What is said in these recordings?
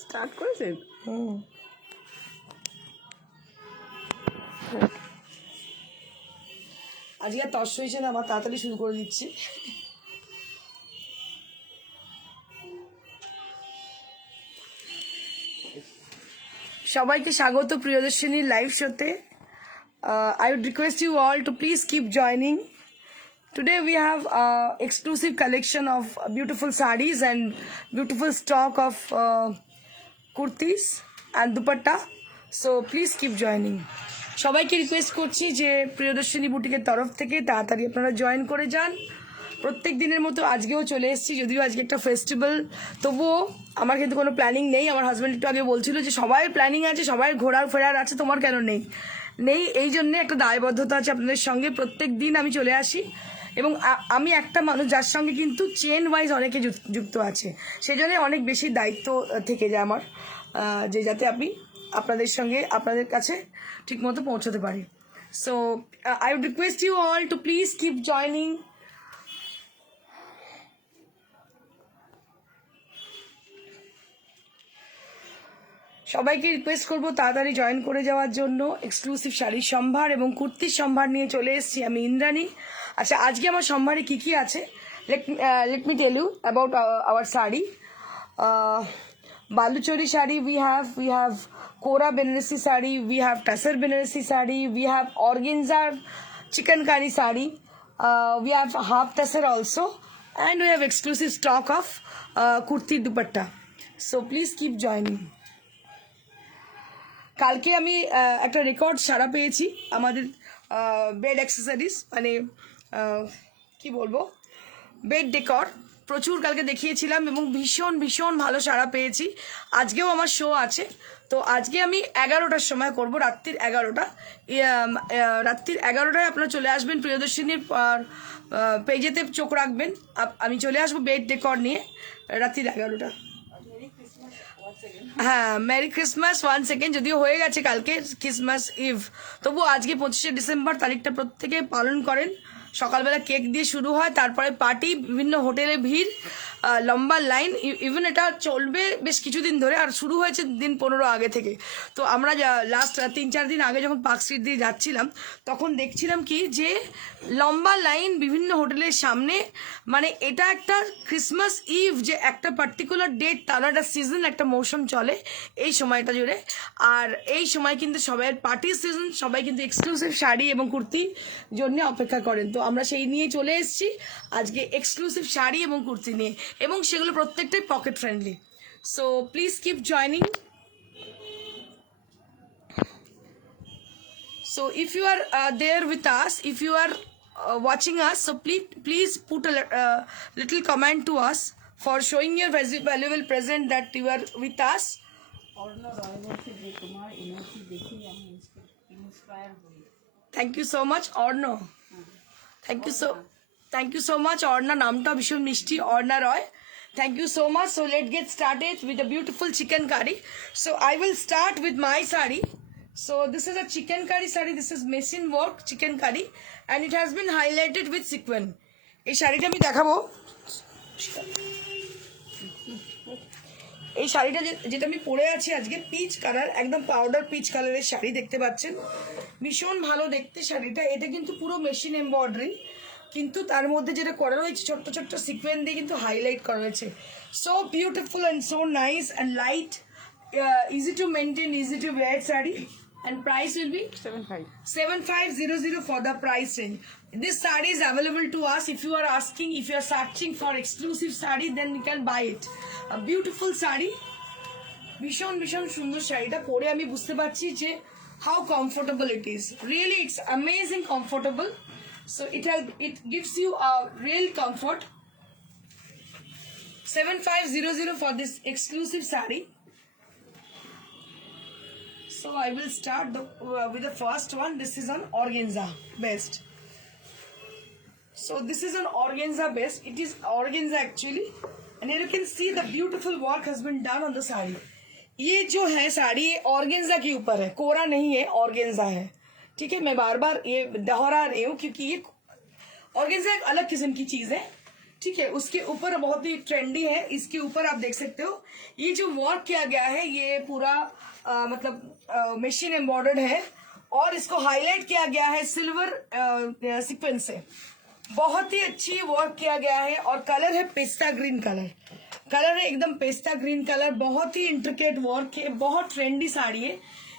Start করেছেন? আজকে আর তর্স হয়েছে না, আমার তাড়াতাড়ি শুরু করে দিচ্ছি। সবাইকে স্বাগত প্রিয়দর্শিনীর লাইভ শোতে। I would request you all to please keep joining. Today we have exclusive collection of beautiful sarees and beautiful stock of kurtis and dupatta. So please keep joining. সবাইকে রিকোয়েস্ট করছি যে প্রিয়দর্শিনী বুটিকের তরফ থেকে তাড়াতাড়ি আপনারা জয়েন করে যান। প্রত্যেক দিনের মতো আজকেও চলে এসেছি, যদিও আজকে একটা ফেস্টিভ্যাল, তবুও আমার কিন্তু কোনো প্ল্যানিং নেই। আমার হাজব্যান্ড একটু আগে বলছিল যে সবাই প্ল্যানিং আছে, সবাই ঘোরার ফেরার আছে, তোমার কেন নেই? এই জন্যে একটা দায়বদ্ধতা আছে আপনাদের সঙ্গে। প্রত্যেক দিন আমি চলে আসি এবং আমি একটা মানুষ যার সঙ্গে কিন্তু চেন ওয়াইজ অনেকে যুক্ত আছে, সেই জন্য অনেক বেশি দায়িত্ব থেকে যায় আমার, যে যাতে আমি আপনাদের সঙ্গে আপনাদের কাছে ঠিকমতো পৌঁছতে পারি। So I would request you all to please keep joining. সবাইকে রিকোয়েস্ট করবো তাড়াতাড়ি জয়েন করে যাওয়ার জন্য। এক্সক্লুসিভ শাড়ির সম্ভার এবং কুর্তির সম্ভার নিয়ে চলে এসেছি আমি, ইন্দ্রাণী। আচ্ছা, আজকে আমার সম্ভারে কী কী আছে, let me tell you about our sari. Baluchari sari we have Kora Benarasi saree, we have Tassar Benarasi saree, we have organza chikankari saree, we have half Tassar also, and we have exclusive stock of kurti dupatta. So please keep joining. কালকে আমি একটা record সারা পেয়েছি আমাদের bed accessories, মানে কি বলবো, bed decor প্রচুর কালকে দেখিয়েছিলাম এবং ভীষণ ভীষণ ভালো সাড়া পেয়েছি। আজকেও আমার শো আছে, তো আজকে আমি 11টার সময় করব, রাত্রির 11টায় আপনারা চলে আসবেন প্রিয়দর্শিনীর পেজেতে চোখ রাখবেন। আমি চলে আসবো বেড ডেকর নিয়ে রাত্রির 11টা। হ্যাঁ, মেরি ক্রিসমাস ওয়ান সেকেন্ড, যদিও হয়ে গেছে কালকে ক্রিসমাস ইভ, তবু আজকে 25শে ডিসেম্বর তারিখটা প্রত্যেকে পালন করেন। সকালবেলা কেক দিয়ে শুরু হয়, তারপরে পার্টি, বিভিন্ন হোটেলে ভিড়, লম্বা লাইন, ইভেন এটা চলবে বেশ কিছুদিন ধরে, আর শুরু হয়েছে দিন 15 আগে থেকে। তো আমরা লাস্ট 3-4 দিন আগে যখন পার্ক স্ট্রিট দিয়ে যাচ্ছিলাম, তখন দেখছিলাম কি যে লম্বা লাইন বিভিন্ন হোটেলের সামনে। মানে এটা একটা ক্রিসমাস ইভ, যে একটা পার্টিকুলার ডেট, তার একটা সিজন, একটা মৌসুম চলে এই সময়টা জুড়ে। আর এই সময় কিন্তু সবাই পার্টির সিজন, সবাই কিন্তু এক্সক্লুসিভ শাড়ি এবং কুর্তির জন্য অপেক্ষা করেন। তো আমরা সেই নিয়ে চলে এসেছি আজকে, এক্সক্লুসিভ শাড়ি এবং কুর্তি নিয়ে, এবং সেগুলো প্রত্যেকটাই pocket friendly. So please keep joining. So if you are there with us, if you are watching us, so please put a little comment to us for showing your valuable present that you are with us. Thank you so much, Orno. Thank you so much, Orna. Namta bishon mishti, Orna Roy. Thank you so much. So let's get started with a beautiful chicken curry. So I will start with my sari. So this is a chicken curry sari. This is machine work chicken curry, and it has been highlighted with sequin. এই শাড়িটা আমি দেখাবো। এই শাড়িটা যেটা আমি পরে আছি আজকে, পিচ কালার, একদম পাউডার পিচ কালারের শাড়ি দেখতে পাচ্ছেন, ভীষণ ভালো দেখতে শাড়িটা। এটা কিন্তু পুরো মেশিন এমব্রয়ডারি, কিন্তু তার মধ্যে যেটা করা রয়েছে ছোট্ট ছোট্ট সিকোয়েন্স দিয়ে কিন্তু হাইলাইট করা রয়েছে। So beautiful and so nice and light, easy to maintain, easy to wear saree, and price will be 7500 for the price range. This saree is available to us. If you are asking, if you are searching for exclusive saree, then you can buy it. A beautiful saree, ভীষণ ভীষণ সুন্দর শাড়িটা পরে আমি বুঝতে পারছি যে how comfortable it is. Really, it's amazing comfortable. So it gives you a real comfort. 7500 for this exclusive saree. So I will start with the first one. This is an organza based. So this is an organza based. It is organza actually, and here you can see the beautiful work has been done on the saree. ये जो है साड़ी, ये organza के ऊपर है, कोरा नहीं है, organza है। ठीक है, मैं बार बार ये दोहरा रही हूँ क्योंकि ये ऑर्गेन्जा एक अलग किस्म की चीज है, ठीक है। उसके ऊपर बहुत ही ट्रेंडी है। इसके ऊपर आप देख सकते हो ये जो वर्क किया गया है ये पूरा मतलब मशीन एम्बॉर्डर्ड है और इसको हाईलाइट किया गया है सिल्वर सीक्वेंस से। बहुत ही अच्छी वर्क किया गया है और कलर है पेस्ता ग्रीन कलर है एकदम पेस्ता ग्रीन कलर। बहुत ही इंट्रिकेट वर्क है, बहुत ट्रेंडी साड़ी है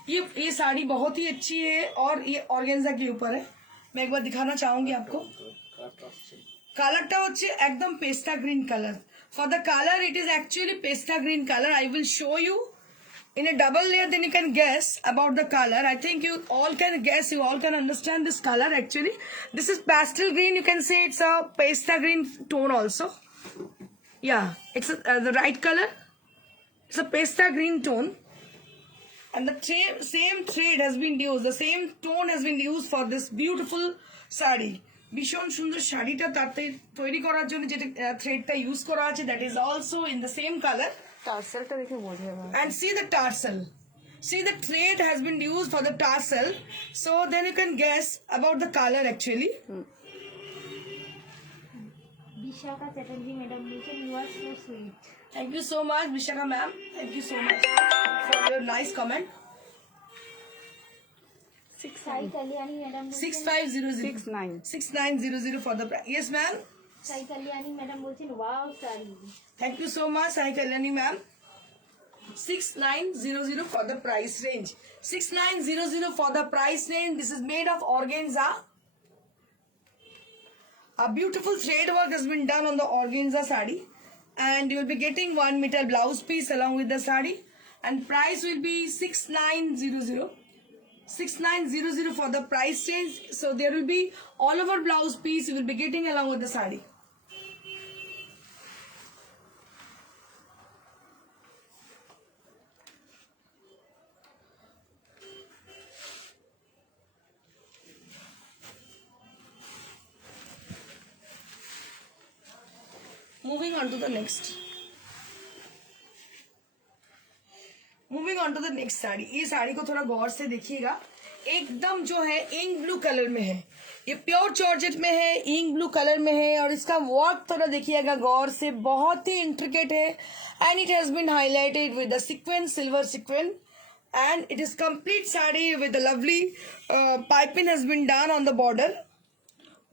ये साड़ी बहुत ही अच्छी है और ये ऑर्गेन्जा के ऊपर है। मैं एक बार दिखाना चाहूंगी आपको। কালারটা হচ্ছে একদম pista green colour. For the colour it is actually pista green colour. I will show you in a double layer, then you can guess about the color. I think you all can guess, you all can understand this color. Actually this is pastel green, you can say it's a pasta green tone also. Yeah, it's the right color. It's a pasta green tone and the same thread has been used, the same tone has been used for this beautiful saree. ভীষণ সুন্দর শাড়িটা তাতে তৈরি করার জন্য যেটা থ্রেডটা use করা আছে that is also in the same color. টার্সেলটা দেখে বোঝা যায়। And see the tarsal, see the thread has been used for the tarsal, so then you can guess about the color actually. Vishaka Chatterjee madam bolchen you are so sweet. Thank you so much Vishaka ma'am, thank you so much for your nice comment. Sai Kalyani madam bolchen 6500 6900 for the price. Yes ma'am, Sai Kalyani madam bolchen wow saree. thank you so much Sai Kalyani ma'am. 6900 for the price range, 6900 for the price range. This is made of organza. A beautiful thread work has been done on the organza sari and you will be getting 1 meter blouse piece along with the sari and price will be 6900 for the price range. So there will be all over blouse piece you will be getting along with the sari. Moving on to the next sari. ये साड़ी को थोड़ा गौर से देखिएगा, एकदम जो है ink blue colour में है, ये प्योर जॉर्जेट में है, इंक ब्लू कलर में है और इसका वर्क थोड़ा देखिएगा गौर से, बहुत ही इंट्रिकेट है and it has been highlighted with the sequence, silver sequence and it is complete sari with lovely piping has been done on the border.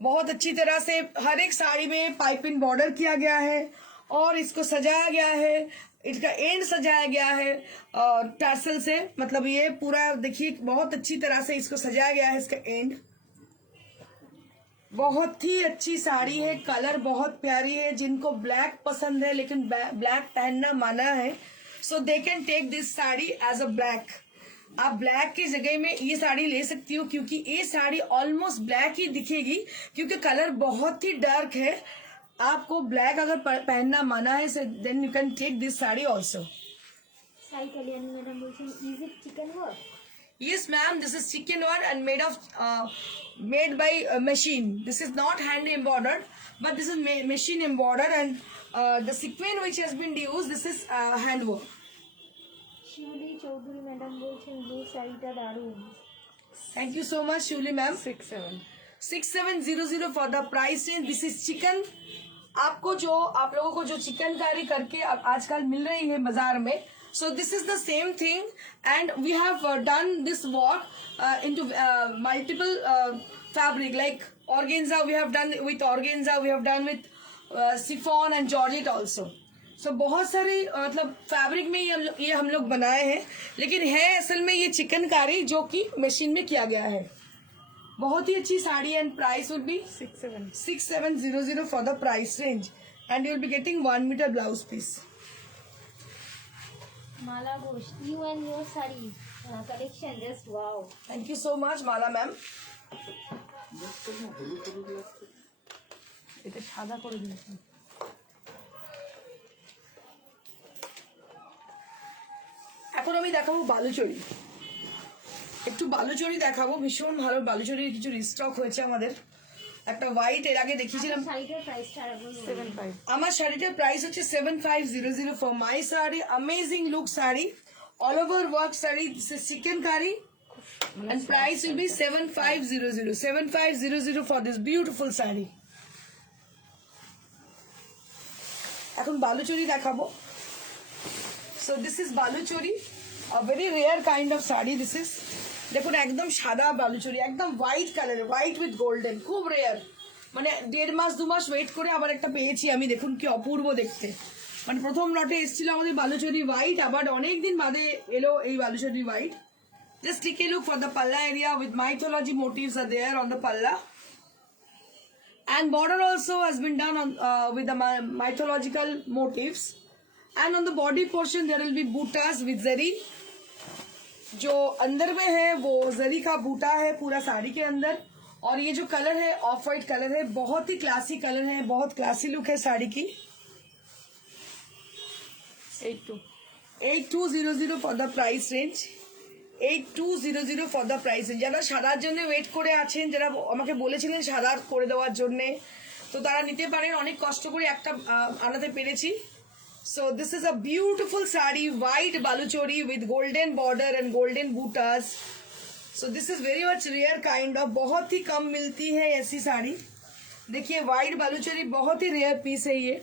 बहुत अच्छी तरह से हर एक साड़ी में पाइपिंग बॉर्डर किया गया है और इसको सजाया गया है, इसका एंड सजाया गया है टैसल से, मतलब ये पूरा देखिए बहुत अच्छी तरह से इसको सजाया गया है इसका एंड। बहुत ही अच्छी साड़ी है, कलर बहुत प्यारी है। जिनको ब्लैक पसंद है लेकिन ब्लैक पहनना मना है, so they can take this sari as a black. आप ब्लैक की जगह में ये साड़ी ले सकती हो क्योंकि ये साड़ी ऑलमोस्ट ब्लैक ही दिखेगी क्योंकि कलर बहुत ही डार्क है। आपको ब्लैक अगर पहनना मना है then you can take this sari also. Sai Kalyani madam bolchen is it chicken work? Yes ma'am, this is chicken work and made by machine. This is not hand embroidered but this is machine embroidered and the sequin which has been used, this is hand work. Shivali Chaudhary madam bolchen blue saree ta darun. Thank you so much Shuli ma'am. 6700 for the price range. This is chicken। आप लोगों को जो चिकनकारी करके आजकल मिल रही है बाजार में, so this is the same thing and we have done this work into multiple fabric like organza we have done with organza, we have done with chiffon and georgette also. So बहुत सारे मतलब fabric में ये हम लोग बनाए हैं लेकिन है असल में ये चिकनकारी जो कि मशीन में किया गया है। बहुत ही अच्छी sari and price will be 6700 for the price range and you will be getting 1 metre blouse piece. Mala Ghosh, you and your saree collection just wow. Thank you so much Mala ma'am. এটা সাদা করে দিয়েছি। এখন আমি দেখাবো বালুচরি, একটু বালুচরি দেখাবো। ভীষণ ভালো বালুচরির কিছু রিস্টক হয়েছে আমাদের। একটা হোয়াইট এর আগে দেখিয়েছিলাম। শাড়িটার প্রাইসটা আরেকবার বলুন। 75 আমার শাড়িটার প্রাইস হচ্ছে 7500 for my sari. Amazing look sari, all over work sari, chikankari and price will be 7500 for this beautiful saree। এখন বালুচরি দেখাবো। So this is Baluchari, a very rare kind of sari this is. দেখুন একদম সাদা বালুচরি, একদম white colour, white with golden, খুব rare. মানে 1.5 মাস 2 মাস wait করে আবার একটা পেয়েছি আমি। দেখুন কি অপূর্ব দেখতে। মানে প্রথম লটে এসেছিল আমাদের বালুচরি হোয়াইট, আবার অনেকদিন বাদে এলো এই Baluchari white. Just take a look for the palla area with mythology motifs are there on the palla. And border also has been done on with the mythological motifs. And on the body portion there will be bootas with zari. जो अंदर में है वो जरी का बूटा है पूरा साड़ी के अंदर। और ये जो कलर है ऑफ वाइट कलर है, बहुत ही क्लासी कलर है, बहुत क्लासी लुक है साड़ी की। 8200 for the price range, 8200 for the price range। যারা সাদার জন্য ওয়েট করে আছেন, যারা আমাকে বলেছিলেন সাদা করে দেওয়ার জন্য, তো তারা নিতে পারেন। অনেক কষ্ট করে একটা আনাতে পেরেছি। So this is a beautiful sari, white baluchori with golden border and golden bootas. So this is very much rare kind of, बहुत ही कम मिलती है ऐसी साड़ी। देखिए white baluchori बहुत ही रेयर पीस है, ये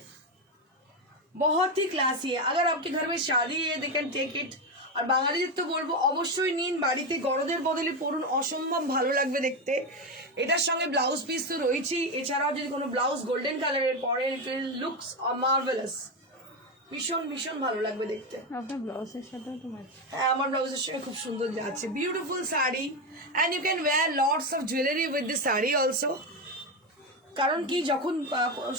बहुत ही क्लासी है। अगर आपके घर में शादी है they can take it। আর বাঙালিদের তো বলবো অবশ্যই নিন, বাড়িতে গরদের বদলে পরুন, অসম্ভব ভালো লাগবে দেখতে। এটার সঙ্গে ব্লাউজ পিস তো রয়েছেই, এছাড়াও যদি কোনো ব্লাউজ গোল্ডেন কালারের পরে ইট উইল লুকস মার্ভেলাস, ভীষণ ভীষণ ভালো লাগবে দেখতে। আপনার ব্লাউজের সাথে তোমার হ্যাঁ, আমার ব্লাউজের সঙ্গে খুব সুন্দর যাচ্ছে। Beautiful sari, and you can wear lots of jewellery with this sari also. কারণ কি, যখন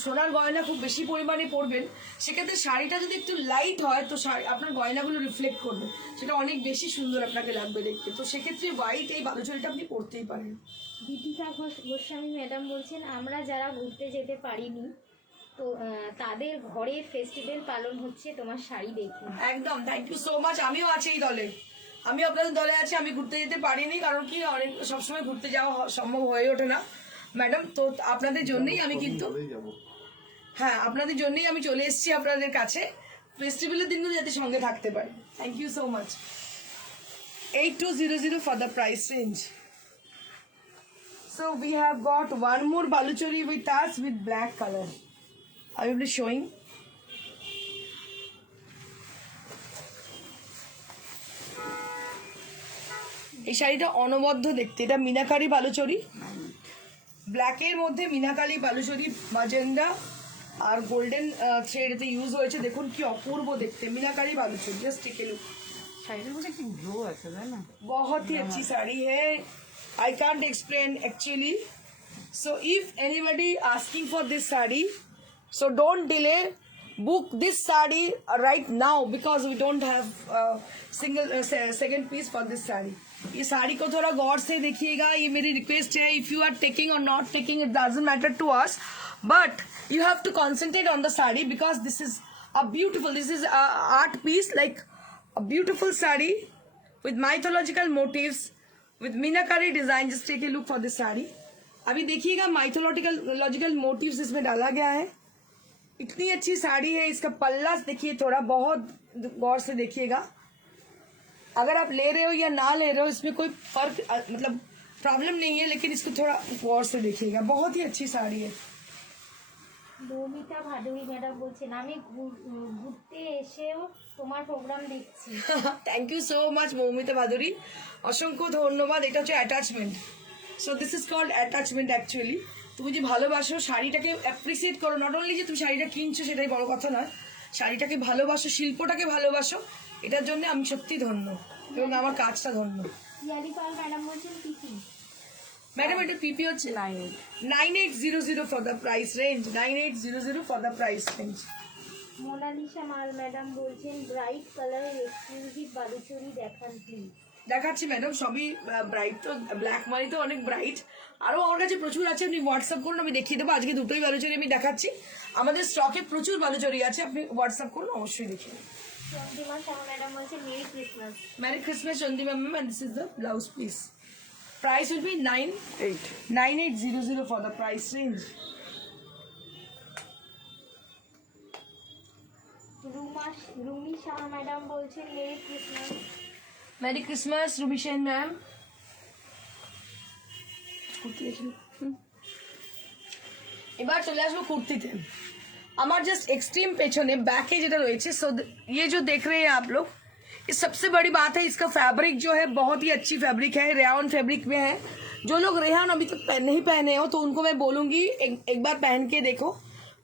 সোনার গয়না খুব বেশি পরিমাণে পরবেন, সেক্ষেত্রে শাড়িটা যদি একটু লাইট হয় তো আপনার গয়নাগুলো রিফ্লেক্ট করবে, সেটা অনেক বেশি সুন্দর আপনাকে লাগবে দেখতে। তো সেক্ষেত্রে হোয়াইট এই বালুচরিটা আপনি পরতেই পারেন। দীপিকা গোস্বামী ম্যাডাম বলছেন, আমরা যারা ঘুরতে যেতে পারিনি তো তাদের ঘরে ফেস্টিভ্যাল পালন হচ্ছে তোমার শাড়ি দেখে। একদম, থ্যাংক ইউ সো মাচ। আমিও আছি এই দলে, আমি আপনাদের দলে আছি। আমি ঘুরতে যেতে পারিনি, কারণ কি অনেক সবসময় ঘুরতে যাওয়া সম্ভব হয়ে ওঠে না ম্যাডাম। তো আপনাদের জন্যই আমি কিন্তু, হ্যাঁ আপনাদের জন্যই আমি চলে এসেছি আপনাদের কাছে, ফেস্টিভ্যালের দিনগুলো যাতে সঙ্গে থাকতে পারি। Thank you so much. 8200 for the price range. So we have got one more baluchari with us with black color. I will be showing. এই শাড়িটা অনবদ্য দেখতে, এটা মিনাকারি বালুচরি, ব্ল্যাকের মধ্যে মিনাকারি বালুচরি, মাজেন্ডা আর গোল্ডেন থ্রেড এতে ইউজ হয়েছে। দেখুন কি অপূর্ব দেখতে meenakari Baluchari. Just take a look. শাড়িটার মধ্যে একটু গ্লো আছে, তাই না? बहुत ही अच्छी साड़ी है। I can't explain actually. So if anybody asking for this sari, so don't delay. Book this sari right now because we don't have single second piece for this sari. ये साड़ी को थोड़ा गौर से देखिएगा, ये मेरी रिक्वेस्ट है। इफ यू आर टेकिंग और not taking it doesn't matter to us, but you have to concentrate on the sari because this is a beautiful, this is a art piece, like a beautiful sari with mythological motifs with meenakari design. Just take a look for this sari. अभी देखिएगा mythological motives इसमें डाला गया है। इतनी अच्छी साड़ी है। इसका पल्ला देखिए, थोड़ा बहुत गौर से देखिएगा। अगर आप ले रहे हो या ना ले रहे हो इसमें कोई फर्क मतलब प्रॉब्लम नहीं है, लेकिन इसको थोड़ा गौर से देखिएगा। बहुत ही अच्छी साड़ी है। মৌমিতা ভাদুরী ম্যাডাম বলছেন, আমি ঘুরতে এসেও তোমার প্রোগ্রাম দেখছি। Thank you so much Moumita Bhaduri, অসংখ্য ধন্যবাদ। এটা হচ্ছে attachment. So this is called attachment actually. তুমি যে ভালোবাসো শাড়িটাকে, অ্যাপ্রিসিয়েট করো। নট অনলি যে তুমি শাড়িটা কিনছো সেটাই বড় কথা নয়, শাড়িটাকে ভালোবাসো, শিল্পটাকে ভালোবাসো। এটার জন্য আমি সত্যি ধন্য এবং আমার কাজটা ধন্য। ইয়ালি পাল ম্যাডাম বলছেন পিপি। ম্যাডাম এটা পিপি হচ্ছে 9800 for the price range, 9800 for the price range. Monalisa Mal madam বলছেন, ব্রাইট কালারের এক্সক্লুসিভ বালুচরি দেখান প্লিজ। দেখাচ্ছি ম্যাডাম, সবই ব্রাইট। তো ব্ল্যাক মানে তো অনেক ব্রাইট, আরও আমার কাছে প্রচুর আছে। আপনি হোয়াটসঅ্যাপ করুন, আমি দেখিয়ে দেবো। আজকে দুটোই বালুচরি আমি দেখাচ্ছি। আমাদের স্টকে প্রচুর বালুচরি আছে, আপনি হোয়াটসঅ্যাপ করুন, অবশ্যই দেখিয়ে দেবো। চন্দ্রিমা শাহ ম্যাডাম বলছেন, merry Christmas. Merry Christmas, Chandima ma'am, and this is the blouse piece. Price will be 9800 for the price range. Rumi Shah madam বলছেন, merry Christmas. Merry Christmas, Ruby Shen ma'am. এবার চলে আসবো কুর্তিতে। আমার জাস্ট एक्सट्रीम পেছনে बैके যেটা রয়েছে सो ये जो देख रहे हैं आप लोग इस सबसे बड़ी बात है इसका फैब्रिक जो है बहुत ही अच्छी फैब्रिक है रेयॉन फैब्रिक में है जो लोग रेयॉन अभी तक नहीं पहने हो तो उनको मैं बोलूंगी एक बार पहन के देखो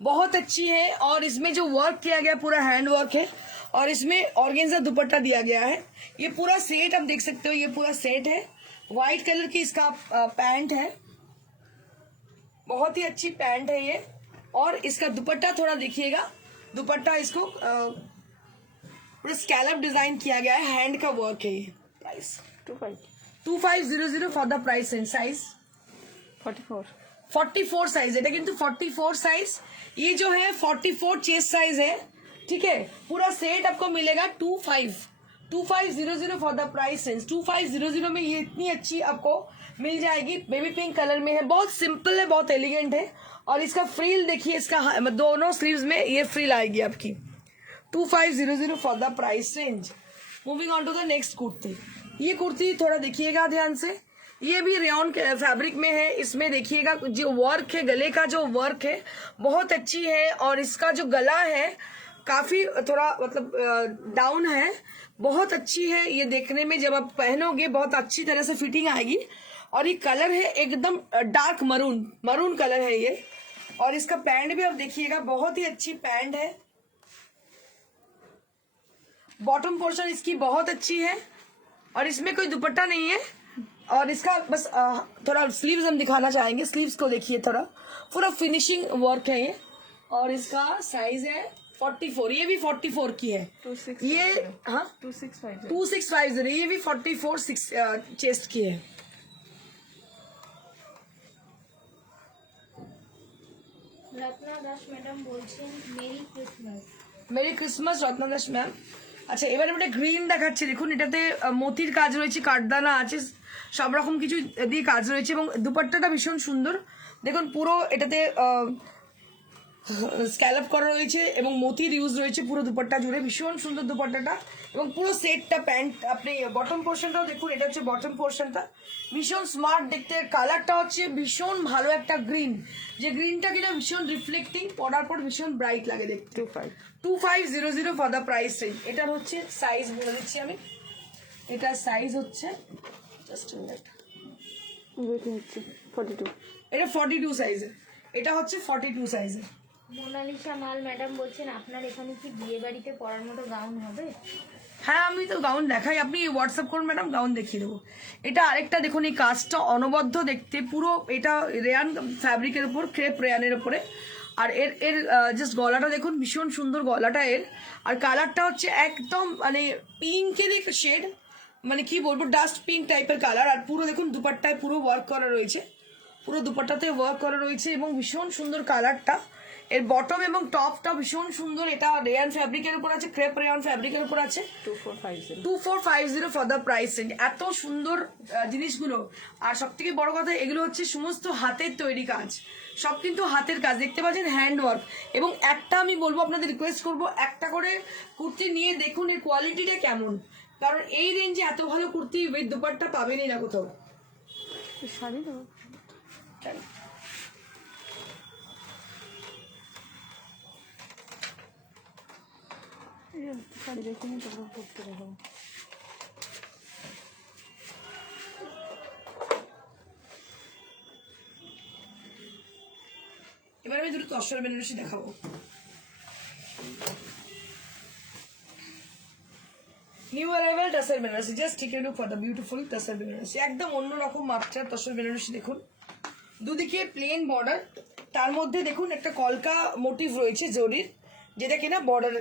बहुत अच्छी है और इसमें जो वर्क किया गया पूरा हैंड वर्क है और इसमें ऑर्गेन्जा दुपट्टा दिया गया है ये पूरा सेट आप देख सकते हो ये पूरा सेट है व्हाइट कलर की इसका पैंट है बहुत ही अच्छी पैंट है ये और इसका दुपट्टा थोड़ा देखिएगा दुपट्टा इसको पूरा स्कैलप डिजाइन किया गया है हैंड का वर्क है ये price 2500 for the price and size 44 size এটা কিন্তু 44 साइज ये जो है 44 चेस्ट साइज है ठीक है पूरा सेट आपको मिलेगा 2500 फॉर द प्राइस रेंज 2500 में ये इतनी अच्छी आपको मिल जाएगी बेबी पिंक कलर में है बहुत सिंपल है बहुत एलिगेंट है और इसका फ्रील देखिए इसका दोनों स्लीव्स में ये फ्रील आएगी आपकी 2500 for the price range moving on to the next kurti ये कुर्ती थोड़ा देखिएगा ध्यान से ये भी रेयॉन फैब्रिक में है इसमें देखिएगा जो वर्क है गले का जो वर्क है बहुत अच्छी है और इसका जो गला है काफी थोड़ा मतलब डाउन है बहुत अच्छी है ये देखने में जब आप पहनोगे बहुत अच्छी तरह से फिटिंग आएगी और ये कलर है एकदम डार्क मरून कलर है ये और इसका पैंट भी आप देखिएगा बहुत ही अच्छी पैंट है बॉटम पोर्शन इसकी बहुत अच्छी है और इसमें कोई दुपट्टा नहीं है और इसका बस थोड़ा स्लीव्स हम दिखाना चाहेंगे स्लीव्स को देखिए थोड़ा पूरा फिनिशिंग वर्क है ये और इसका साइज है 44 ये भी 44 की है 2650 ये हाँ 2650 ये भी 44 चेस्ट की है রত্না দাস ম্যাডাম বলছেন merry Christmas Ratna Das ma'am আচ্ছা এবারে আমি একটা গ্রিন দেখাচ্ছি দেখুন এটাতে মোতির কাজ রয়েছে কাঠদানা আছে সব রকম কিছু দিয়ে কাজ রয়েছে এবং দুপাট্টাটা ভীষণ সুন্দর দেখুন পুরো এটাতে স্ক্যালপ করা রয়েছে এবং মোতির ইউজ রয়েছে পুরো দুপাট্টা জুড়ে ভীষণ সুন্দর দুপাট্টাটা এবং পুরো সেটটা প্যান্ট আপনি বটম পোর্শনটাও দেখুন এটা হচ্ছে বটম পোর্শনটা ভীষণ স্মার্ট দেখতে কালারটা হচ্ছে ভীষণ ভালো একটা গ্রিন যে গ্রিনটা কিনা ভীষণ রিফ্লেক্টিং পরার পর ভীষণ ব্রাইট লাগে দেখতে 2500 ফর দ্য প্রাইস রেঞ্জ এটার হচ্ছে সাইজ বলে দিচ্ছি আমি এটার সাইজ হচ্ছে জাস্ট মিনিট 42 এটা 42 সাইজের এটা হচ্ছে 42 সাইজের মোনালিসা মাল ম্যাডাম বলছেন আপনার এখানে কি বিয়ে বাড়িতে পরার মতো গাউন হবে হ্যাঁ আমি তো গাউন দেখাই আপনি হোয়াটসঅ্যাপ করুন ম্যাডাম গাউন দেখিয়ে দেবো এটা আরেকটা দেখুন এই কাজটা অনবদ্য দেখতে পুরো এটা রেয়ান ফ্যাব্রিকের উপর ক্রেপ রেয়ানের উপরে আর এর জাস্ট গলাটা দেখুন ভীষণ সুন্দর গলাটা এর আর কালারটা হচ্ছে একদম মানে পিঙ্কের একটা শেড মানে কি বলবো ডাস্ট পিঙ্ক টাইপের কালার আর পুরো দেখুন দুপাট্টায় পুরো ওয়ার্ক করা রয়েছে পুরো দুপাট্টাতে ওয়ার্ক করা রয়েছে এবং ভীষণ সুন্দর কালারটা এর বটম এবং টপটা ভীষণ সুন্দর এটা রেয়ান ফ্যাব্রিকের উপর আছে ক্রেপ রেয়ান ফ্যাব্রিকের উপর আছে 2450 ফর দ্য প্রাইস রেঞ্জ এত সুন্দর জিনিসগুলো আর সবথেকে বড় কথা এগুলো হচ্ছে সমস্ত হাতের তৈরি কাজ সব কিন্তু হাতের কাজ দেখতে পাচ্ছেন হ্যান্ড ওয়ার্ক এবং একটা আমি বলবো আপনাদের রিকোয়েস্ট করবো একটা করে কুর্তি নিয়ে দেখুন এর কোয়ালিটিটা কেমন কারণ এই রেঞ্জে এত ভালো কুর্তি উইথ দুপাট্টা পাবেনই না কোথাও শাড়ি তো শাড়ি দেখে নিয়ে তারপর করতে দেখাবো এবার আমি দুটো তসর বেনারসি দেখাবো new arrival tussar Banarasi just take a look for the beautiful tussar Banarasi একদম অন্যরকম মাত্রার তসর বেনারসি দেখুন দুদিকে প্লেন বর্ডার তার মধ্যে দেখুন একটা কলকা মোটিভ রয়েছে জরির যেটা কিনা বর্ডার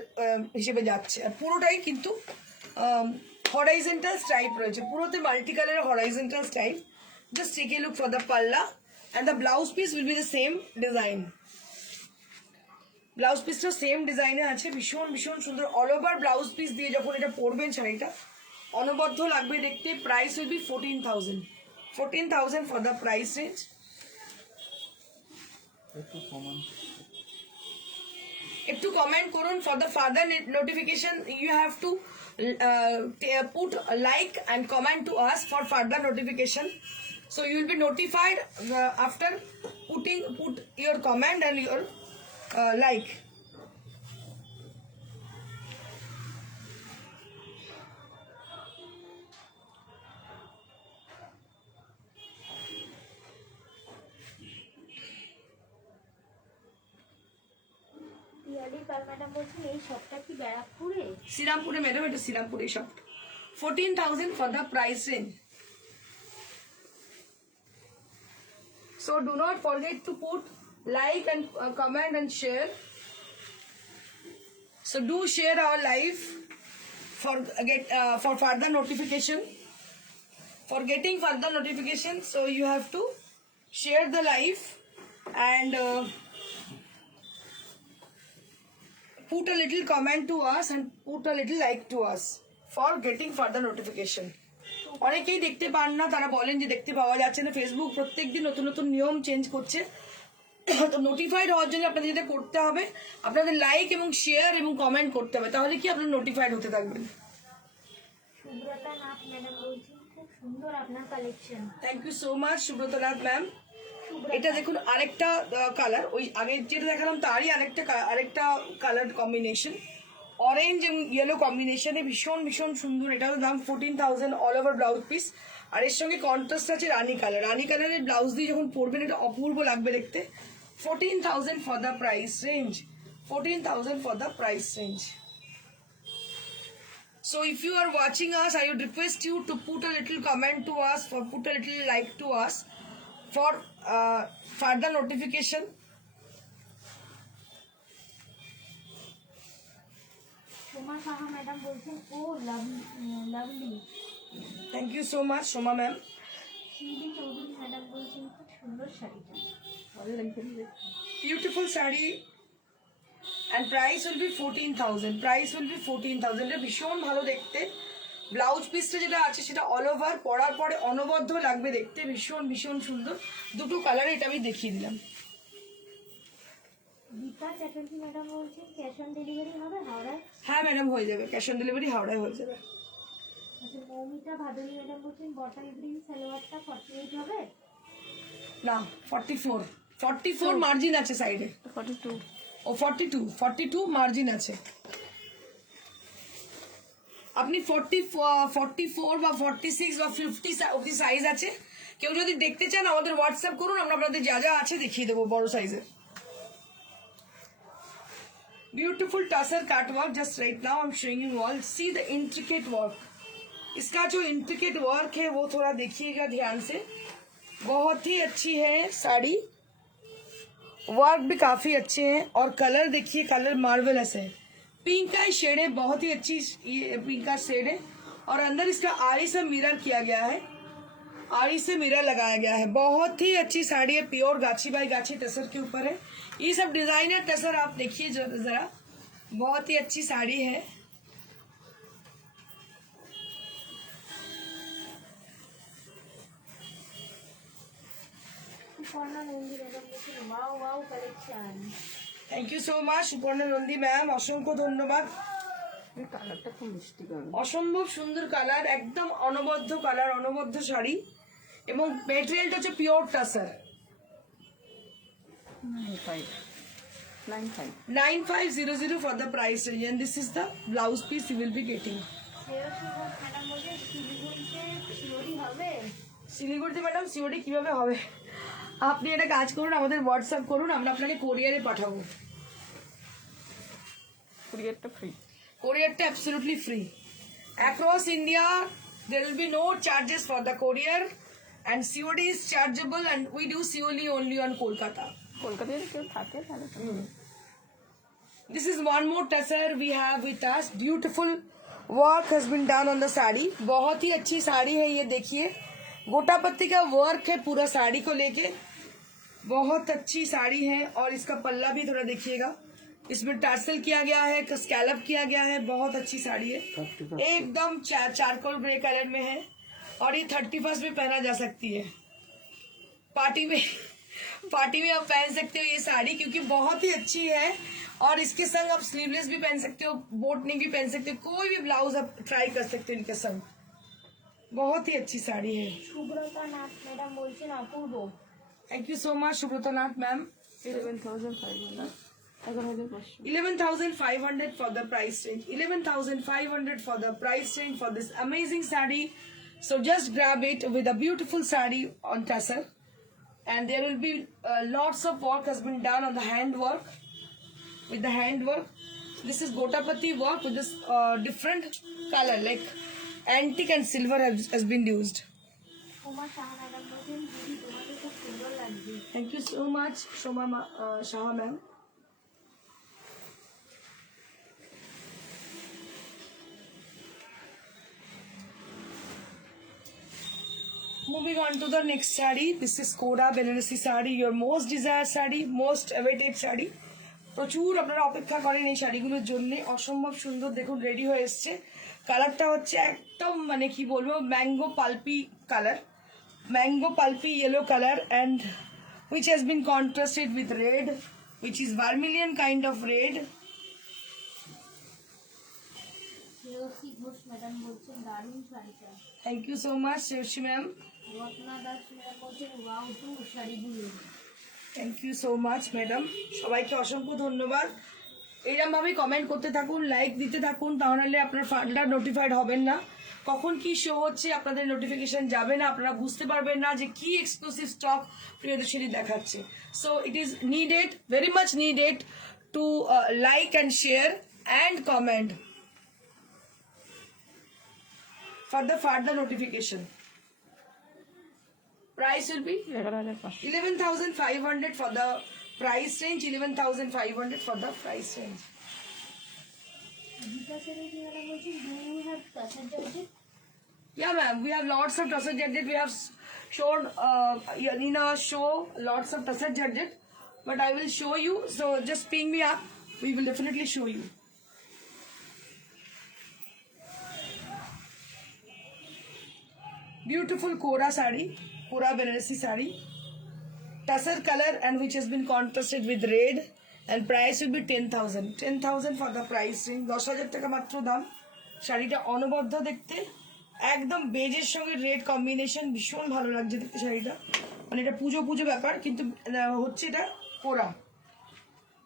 হিসেবে যাচ্ছে আর পুরোটাই কিন্তু হরাইজেন্টাল স্ট্রাইপ রয়েছে পুরোতে মাল্টি কালারের horizontal stripe just take a look for the pallu and the blouse piece will be the same design blouse piece টা সেম ডিজাইনে আছে ভীষণ ভীষণ সুন্দর অল ওভার ব্লাউজ পিস দিয়ে যখন এটা পরবেন শাড়িটা অনবদ্য লাগবে দেখতে price will be 14000 for the price range একটু কমেন্ট করুন for the further notification you have to put like and comment to us for further notification. So you will be notified after put your comment and your like. Piyali Pal madam বলছেন এই শপটা কি ব্যারাকপুরে? শ্রীরামপুরে madam, এটা শ্রীরামপুরে shop. 14,000 for the price range. So do not forget to put like and comment and share. So do share our live for further notification. For getting further notification, so you have to share the live and put a little comment to us and put a little like to us for getting further notification. অনেকেই দেখতে পান না, তারা বলেন যে দেখতে পাওয়া যাচ্ছে না। ফেসবুক প্রত্যেকদিন নতুন নতুন নিয়ম চেঞ্জ করছে, তো নোটিফাইড হওয়ার জন্য আপনাদের যেটা করতে হবে, আপনাদের লাইক এবং শেয়ার এবং কমেন্ট করতে হবে, তাহলে কি আপনারা নোটিফাইড হতে থাকবেন। সুব্রতা নাথ ম্যাডাম বলছেন খুব সুন্দর আপনার collection. Thank you so much Subrata Nath ma'am. এটা দেখুন আরেকটা কালার, ওই আগে যেটা দেখালাম তারই আরেকটা কালার কম্বিনেশন, অরেঞ্জ এবং ইয়েলো কম্বিনেশনে ভীষণ ভীষণ সুন্দর। এটার দাম 14,000 অল ওভার ব্লাউজ পিস। আর এর সঙ্গে কন্ট্রাস্ট আছে রানী কালার। রানী কালারের ব্লাউজ দিয়ে যখন পরবেন এটা অপূর্ব লাগবে দেখতে। 14,000 for the price range, 14,000 for the price range. So if you are watching us, I would request you to put a little comment to us, or put a little like to us for further notification. Soma Saha madam বলছেন oh lovely. Thank you so much, Shoma ma'am. Shibli Chowdhury madam বলছেন খুব সুন্দর শাড়িটা। Beautiful saree and price will be 14,000. Price will be 14,000. এটা ভীষণ ভালো দেখতে। Blouse পিসটা যেটা আছে সেটা অল ওভার পরার পরে অনবদ্য লাগবে দেখতে, ভীষণ ভীষণ সুন্দর। দুটো কালারে এটা আমি দেখিয়ে দিলাম। দীপা চ্যাটার্জি ম্যাডাম বলছেন ক্যাশ অন ডেলিভারি হবে হাওড়ায়? হ্যাঁ ম্যাডাম, হয়ে যাবে, ক্যাশ অন ডেলিভারি হাওড়ায় হয়ে যাবে। আচ্ছা, মৌমিতা ভাদুরী ম্যাডাম বলছেন বটাই গ্রিন সালোয়ারটা 48 হবে? না 44 মার্জিন আছে সাইডে। 42 ও 42 মার্জিন আছে। আপনি 44 বা 46 বা 50 অবধি সাইজ আছে। কেউ যদি দেখতে চান আমাদের হোয়াটসঅ্যাপ করুন, আমরা আপনাদের যা যা আছে দেখিয়ে দেবো বড় সাইজের। Beautiful tussar cut work, just right now I am showing you all. See the intricate work, इसका जो इंट्रिकेट वर्क है वो थोड़ा देखिएगा ध्यान से। बहुत ही अच्छी है साड़ी, वर्क भी काफी अच्छे हैं और कलर देखिए, कलर मार्वेलस है। पिंक का शेड है, बहुत ही अच्छी ये पिंक का शेड है और अंदर इसका आरी से मिरर किया गया है, आरी से मिरर लगाया गया है। बहुत ही अच्छी साड़ी है, प्योर गाछी बाई गाछी टसर के ऊपर है। ये सब डिजाइनर टसर आप देखिए जरा, बहुत ही अच्छी साड़ी है। সুপর্ণা নন্দী ম্যাডাম বলছেন wow wow collection. Thank you so much Suparna Nandi ma'am, অসংখ্য ধন্যবাদ। এই কালারটা খুব মিষ্টি কালার, অসম্ভব সুন্দর কালার, একদম অনবদ্য কালার, অনবদ্য শাড়ি এবং মেটেরিয়ালটা হচ্ছে pure tussar. 9500 for the price range and this is the blouse piece you will be getting. Shreyasi Ghosh madam বলছেন শিলিগুড়িতে সিওরি হবে? শিলিগুড়িতে ম্যাডাম সিওডি কিভাবে হবে? আপনি একটা কাজ করুন, আমাদের হোয়াটসঅ্যাপ করুন, আমরা আপনাকে কোরিয়ারে পাঠাবো। কুরিয়ারটা ফ্রি, কোরিয়ারটা absolutely free. Across India there will be no charges for the courier and COD is chargeable and we do COD only on Kolkata. কলকাতায় যদি কেউ থাকে তাহলে তো This is one more tussar we have with us. Beautiful work has been done on the sari, बहुत ही अच्छी साड़ी है ये देखिए, गोटा पत्ती का वर्क है पूरा साड़ी को लेके, बहुत अच्छी साड़ी है। और इसका पल्ला भी थोड़ा देखिएगा, इसमें टार्सल किया गया है, स्कैलप किया गया है, बहुत अच्छी साड़ी है, एकदम चारकोल ग्रे कलर में है और ये 31st में पहना जा सकती है, पार्टी में आप पहन सकते हो ये साड़ी क्योंकि बहुत ही अच्छी है। और इसके संग आप स्लीवलेस भी पहन सकते हो, बोट नेक भी पहन सकते हो, कोई भी ब्लाउज आप ट्राई कर सकते हो इनके संग, बहुत ही अच्छी साड़ी है। সুব্রতা নাথ ম্যাডাম বলছেন অপূর্ব। Thank you so much Subrata Nath ma'am. 11,500 11,500 11,500 for the price range, 11,500 for the price range for this amazing saree. So just grab it with a beautiful saree on tassel and there will be lots of work has been done on the hand work with the hand work. This is Gotapati work with this different color like antique and silver has been used. Soma Saha madam বলছেন দিদি তোমাকে খুব সুন্দর লাগছে। Thank you so much, Shoma Shah ma'am. Moving on to the next saree. This is Koda Banarasi saree, your most desired saree, most awaited saree. প্রচুর আপনারা অপেক্ষা করেন এই শাড়িগুলোর জন্য, অসম্ভব সুন্দর। দেখুন রেডি হয়ে এসছে। কালারটা হচ্ছে একদম মানে কি বলবো, mango pulpy colour, mango pulpy yellow colour, and which has been contrasted with red, which is vermilion kind of red. Shreyasi Ghosh madam বলছেন দারুণ শাড়িটা। Thank you so much, Shivshi ma'am. Ratna Das madam বলছেন ওয়াও টু শাড়িগুলো। Thank you so much madam, সবাইকে অসংখ্য ধন্যবাদ। এইরকম ভাবে কমেন্ট করতে থাকুন, লাইক দিতে থাকুন, তাহলে আপনার ফার্দার নোটিফাইড হবেন না। কখন কি শো হচ্ছে আপনাদের নোটিফিকেশন যাবে না, আপনারা বুঝতে পারবেন না যে কি এক্সক্লুসিভ স্টক প্রিয়দর্শিনী দেখাচ্ছে। So it is needed, very much needed to like and share and comment for the further notification. Price will be 11,500 11,500 for the price range, 11,500 for the price range. Geeta Shreyasi madam বলছেন do you have tussar georgette? Yeah, ma'am, we have lots of tussar georgette. We have shown in our show lots of tussar georgette, but I will show you. So just ping me up. We will definitely show you. Beautiful Kora sari, Kora Banarasi sari, tussar color and which has been contrasted with red, and price will be 10,000. 10,000 for the price range. 10,000 টাকা মাত্র দাম। শাড়িটা অনবদ্য দেখতে, একদম বেজের সঙ্গে red combination, ভীষণ ভালো লাগছে দেখতে শাড়িটা। মানে এটা পুজো পুজো ব্যাপার, কিন্তু হচ্ছে এটা কোরা,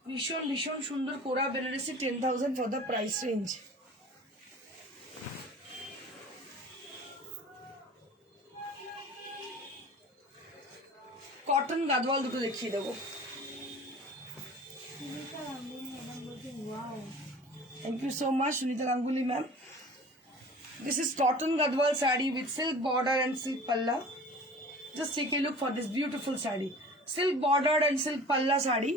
ভীষণ ভীষণ সুন্দর Kora Banarasi. 10,000 for the price range. Cotton Gadwal দুটো দেখিয়ে দেবো। সুনিতা গাঙ্গুলি ম্যাডাম বলছেন wow. Thank you so much, Sunita Ganguly ma'am. This is cotton gadwal saree with silk border and silk palla. Just take a look for this beautiful saree. Silk bordered and silk palla saree.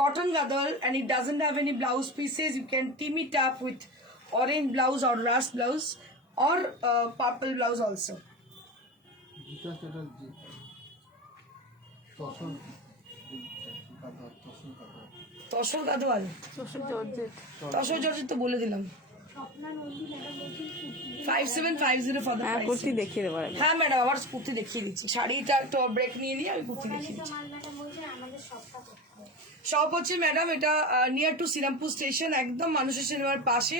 Cotton gadwal, and it doesn't have any blouse pieces. You can team it up with orange blouse or rust blouse or purple blouse also. Gita Chatterjee tussar tussar Gadwal, শ্বশুর georgette tussar georgette তো বলে দিলাম। Swapna Nandi madam বলছেন kurti. 5750 for the হ্যাঁ price. Kurti দেখিয়ে দেবো আগে। হ্যাঁ ম্যাডাম, আবার কুর্তি দেখিয়ে দিচ্ছি। শাড়িটা একটু ব্রেক নিয়ে নিয়ে আমি কুর্তি দেখিয়ে দিচ্ছি। মাল ম্যাডাম বলছেন আমাদের সবটা কোথায়? শপ হচ্ছে ম্যাডাম এটা নিয়ার টু শ্রীরামপুর স্টেশন, একদম মানুষের সিনেমার পাশে,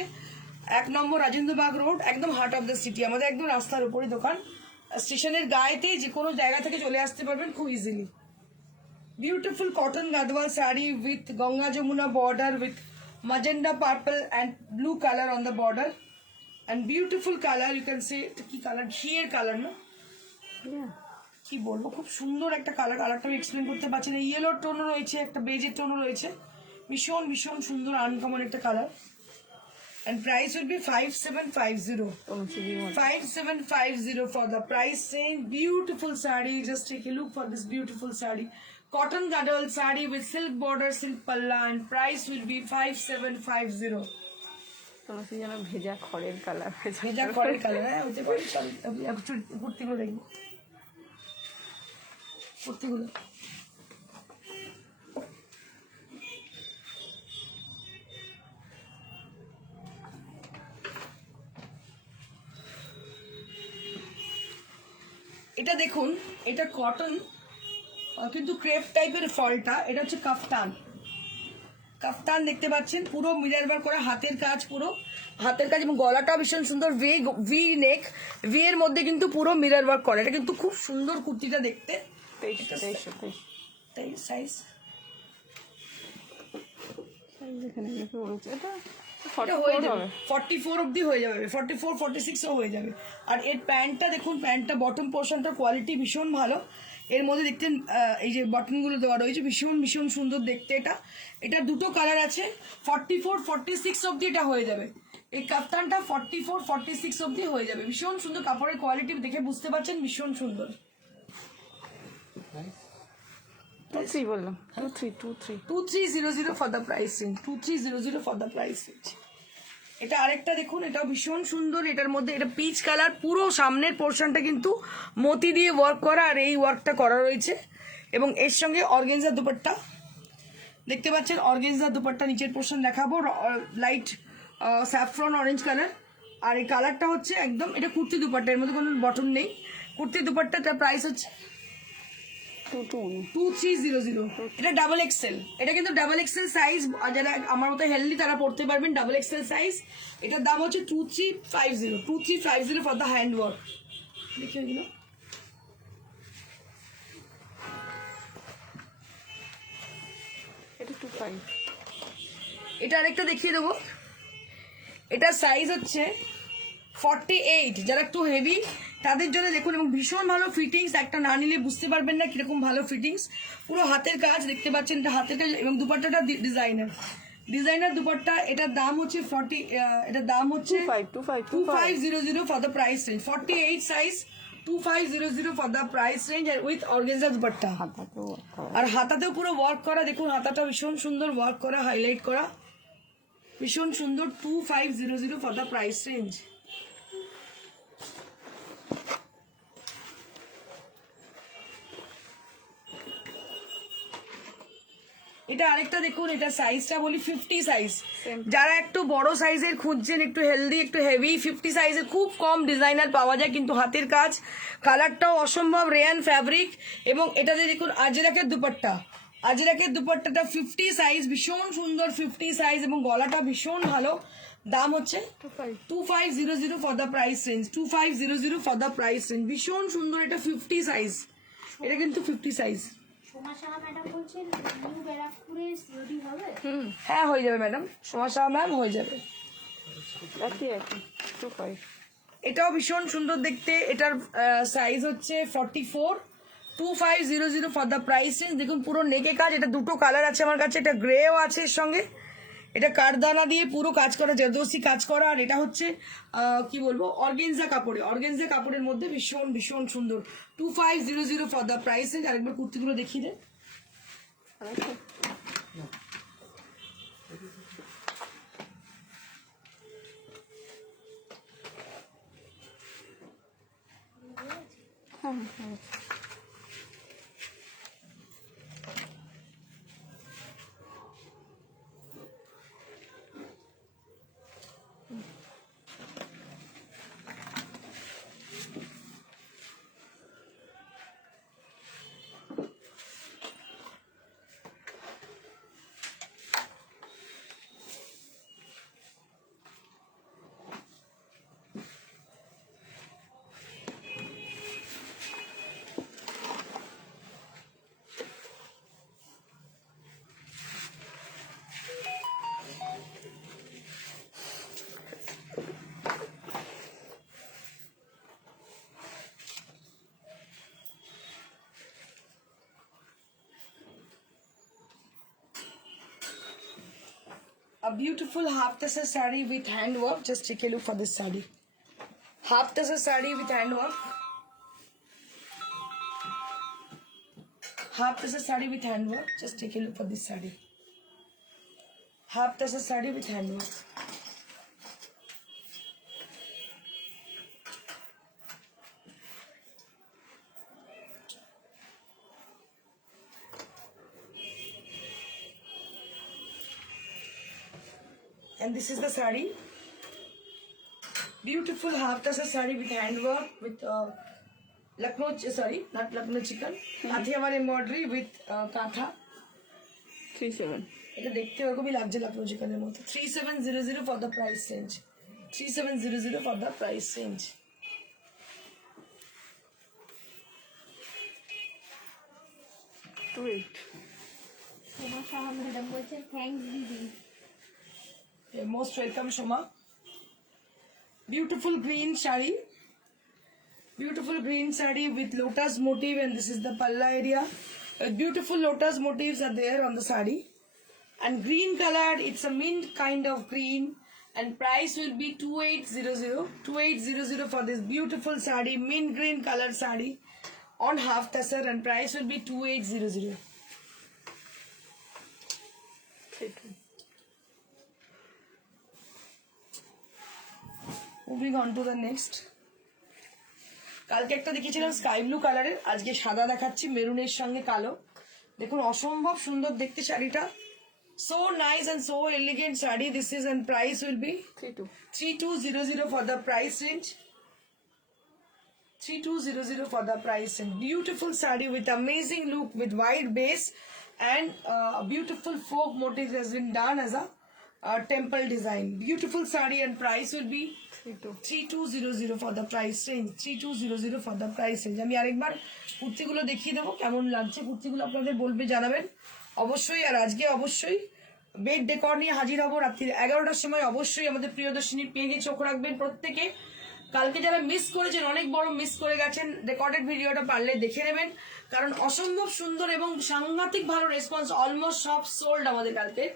1 নম্বর রাজেন্দ্রবাগ রোড, একদম হার্ট অফ দ্য সিটি। আমাদের একদম রাস্তার উপরে দোকান, স্টেশনের গায়েতেই যে কোনো জায়গা থেকে চলে আসতে পারবেন খুব easily. Beautiful cotton Gadwal sari with Ganga Jamuna border with magenta purple and blue color on the border, and beautiful color, you can say কি কালার, ঘিয়ের কালার না, কি বলবো, খুব সুন্দর একটা কালার। কালারটা আমি এক্সপ্লেন করতে পারছি না। ইয়েলো টোনও রয়েছে, একটা বেজের টোনও রয়েছে, ভীষণ ভীষণ সুন্দর আনকমন একটা colour. And price will be 5750. 5750 for the price range. Beautiful saree. Just take a look for this beautiful saree. Cotton gadwal saree with silk border, silk palla, and price will be 5750. তোমার কি যেন ভেজা খড়ের colour, ভেজা খড়ের colour, হ্যাঁ হতে পারে। কুর্তিগুলো দেখবো, কুর্তিগুলো এটা দেখুন, এটা কটন কিন্তু ক্রেপ টাইপের ফলটা। এটা হচ্ছে কাফতান, কাফতান দেখতে পাচ্ছেন, পুরো মিরর ওয়ার্ক করা, হাতের কাজ, পুরো হাতের কাজ, এবং গলাটা ভীষণ সুন্দর, ভি নেক, ভি এর মধ্যে কিন্তু পুরো মিরর ওয়ার্ক করা। এটা কিন্তু খুব সুন্দর কুর্তিটা দেখতে। 2300 তাই সাইজ এখানে লিখে বলছে এটা এটা হয়ে যাবে 44 অবধি হয়ে যাবে, 44 46ও হয়ে যাবে। আর এর প্যান্টটা দেখুন, প্যান্টটা বটম পোর্শনটার কোয়ালিটি ভীষণ ভালো, এর মধ্যে দেখতেন এই যে বটনগুলো দেওয়া রয়েছে, ভীষণ ভীষণ সুন্দর দেখতে। এটা দুটো কালার আছে, 44 46 অবধি এটা হয়ে যাবে। এই কাফতানটা 44 46 অবধি হয়ে যাবে। ভীষণ সুন্দর কাপড়ের কোয়ালিটি দেখে বুঝতে পারছেন, ভীষণ সুন্দর। 2-3 বললাম, 2-3 2300 for the price range, 2300 for the price range. এটা আরেকটা দেখুন, এটাও ভীষণ সুন্দর। এটার মধ্যে এটা পিচ কালার, পুরো সামনের পোর্শনটা কিন্তু মতি দিয়ে ওয়ার্ক করা, আর এই ওয়ার্কটা করা রয়েছে। এবং এর সঙ্গে অর্গেনজা দুপাট্টা দেখতে পাচ্ছেন, অর্গেনজা দুপাট্টা নিচের পোর্শন দেখাবো, লাইট স্যাফরন অরেঞ্জ কালার। আর এই কালারটা হচ্ছে একদম, এটা কুর্তি দুপাট্টা, এর মধ্যে কোনো বটন নেই। কুর্তি দুপাট্টাটার প্রাইস হচ্ছে 2300। এটা ডাবল এক্সেল, এটা কিন্তু ডাবল এক্সেল সাইজ, যারা আমার মতো হেলদি তারা পড়তে পারবেন, ডাবল এক্সেল সাইজ। এটার দাম হচ্ছে 2350 ফর দ্য হ্যান্ড ওয়ার্ক। দেখিয়ে দিল, এটা 2-5। এটা আরেকটা দেখিয়ে দেবো। এটা সাইজ হচ্ছে 48, যারা একটু হেভি তাদের জন্য দেখুন, এবং ভীষণ ভালো ফিটিংস। একটা না নিলে বুঝতে পারবেন না কিরকম ভালো ফিটিংস। পুরো হাতের কাজ দেখতে পাচ্ছেন, এটা হাতের কাজ, এবং দুপাট্টাটা ডিজাইনার দুপাট্টা। এটার দাম হচ্ছে এটার দাম হচ্ছে 2500 for the price range, 48 size, 2500 for the price range, আর উইথ অর্গেনজা দুপাট্টা। আর হাতাতেও পুরো ওয়ার্ক করা, দেখুন হাতাটা ভীষণ সুন্দর ওয়ার্ক করা, হাইলাইট করা, ভীষণ সুন্দর। 2500 ফর দ্য প্রাইস রেঞ্জ। এটা আরেকটা দেখুন, এটা সাইজটা বলি 50 সাইজ। যারা একটু বড় সাইজের খুঁজছেন, একটু হেলদি একটু হেভি, 50 সাইজের খুব কম ডিজাইনার পাওয়া যায়, কিন্তু হাতের কাজ, কালারটাও অসম্ভব রেয়ান ফ্যাব্রিক। এবং এটাতে দেখুন আজরাকের দুপাট্টা, আজরাকের দুপাট্টাটা 50 সাইজ, ভীষণ সুন্দর 50 সাইজ, এবং গলাটা ভীষণ ভালো। দাম হচ্ছে 2500 for the price range, 2500 for the price range. ভীষণ সুন্দর, এটা 50 সাইজ, এটা কিন্তু 50 সাইজ। সোমা সাহা ম্যাডাম বলছেন নিউ ব্যারাকপুরে সিওডি হবে? হ্যাঁ হয়ে যাবে ম্যাডাম, সমস্যা ম্যাম হয়ে যাবে। একই 2-5। এটাও ভীষণ সুন্দর দেখতে। এটার সাইজ হচ্ছে 44, 2500 ফর দ্য প্রাইস রেঞ্জ। দেখুন পুরো নেকে কাজ, এটা দুটো কালার আছে আমার কাছে, এটা গ্রেও আছে এর সঙ্গে। এটা কারদানা দিয়ে পুরো কাজ করা, জারদোসি কাজ করা। আর এটা হচ্ছে কি বলবো, অর্গেনজা কাপড়ে, অর্গেনজা কাপড়ের মধ্যে ভীষণ ভীষণ সুন্দর, 2500 ফর দ্য প্রাইস রেঞ্জ। আরেকবার কুর্তিগুলো দেখিয়ে দেন। হ্যাঁ। A beautiful half tassa saree with handwork. Just take a look for this saree. Half tassa saree with handwork. Half tassa saree with handwork. Just take a look for this saree. Half tassa saree with handwork. And this is the saree. Beautiful half tassa saree with handwork, with Lucknow, sorry, not Lucknow chicken. Kathiawar embroidery with katha. 3-7। এটা দেখতে ওরকমই লাগছে লখনৌ চিকেনের মতো। 3700 for the price range, 3700 for the price range. Soma Saha madam বলছেন thanks দিদি। Most welcome Soma. Beautiful green sari, Beautiful green sari with lotus motif, and this is the palla area. Beautiful lotus motifs are there on the sari. And green colored, it's a mint kind of green. And price will be 2800. 2800 for this beautiful sari, mint green colored sari on half tassar, and price will be 2800. 3-2. Moving on to the next. কালকে একটা দেখিয়েছিলাম sky blue কালারের, আজকে সাদা দেখাচ্ছি মেরুনের সঙ্গে কালো। দেখুন অসম্ভব সুন্দর দেখতে শাড়িটা, so nice and so elegant sari. This is, and price will be 3-2. 3200 for the price range. 3200 for the price range. Beautiful saree with amazing look with wide base, and beautiful folk motif has been done as a temple design. Beautiful saree, and price will be 3-2. 3200 for the price range. 3200 for the price range. আমি আরেকবার কুর্তিগুলো দেখিয়ে দেবো কেমন লাগছে, কুর্তিগুলো আপনাদের বলবে, জানাবেন অবশ্যই। আর আজকে অবশ্যই বেড ডেকর নিয়ে হাজির হব রাত্রি 11টার সময়। অবশ্যই আমাদের প্রিয়দর্শিনী পেজে চোখ রাখবেন প্রত্যেকে। কালকে যারা মিস করেছেন, অনেক বড় মিস করে গেছেন, রেকর্ডেড ভিডিওটা পারলে দেখে নেবেন, কারণ অসম্ভব সুন্দর এবং সাংঘাতিক ভালো রেসপন্স। অলমোস্ট সব সোল্ড আমাদের কালকে।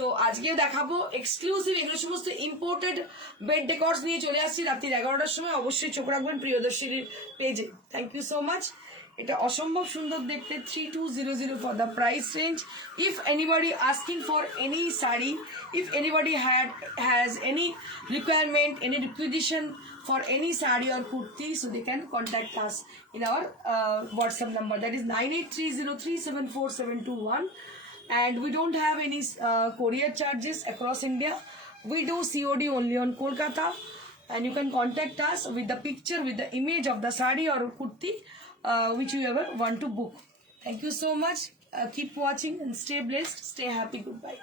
তো আজকেও দেখাবো এক্সক্লুসিভ, এগুলো সমস্ত ইম্পোর্টেড বেড ডেকর্স নিয়ে চলে আসছি রাত্রি 11টার সময়। অবশ্যই চোখ রাখবেন প্রিয়দর্শিনীর পেজে। Thank you so much. এটা অসম্ভব সুন্দর দেখতে। 3200 for the price range. If anybody asking for any sari, if anybody has any requirement, any requisition for any sari or kurti, so they can contact us in our WhatsApp number, that is 9830374721. And we don't have any courier charges across India. We do COD only on Kolkata, and you can contact us with the picture, with the image of the sari or kurti, which you ever want to book. Thank you so much. Keep watching and stay blessed, stay happy. Goodbye.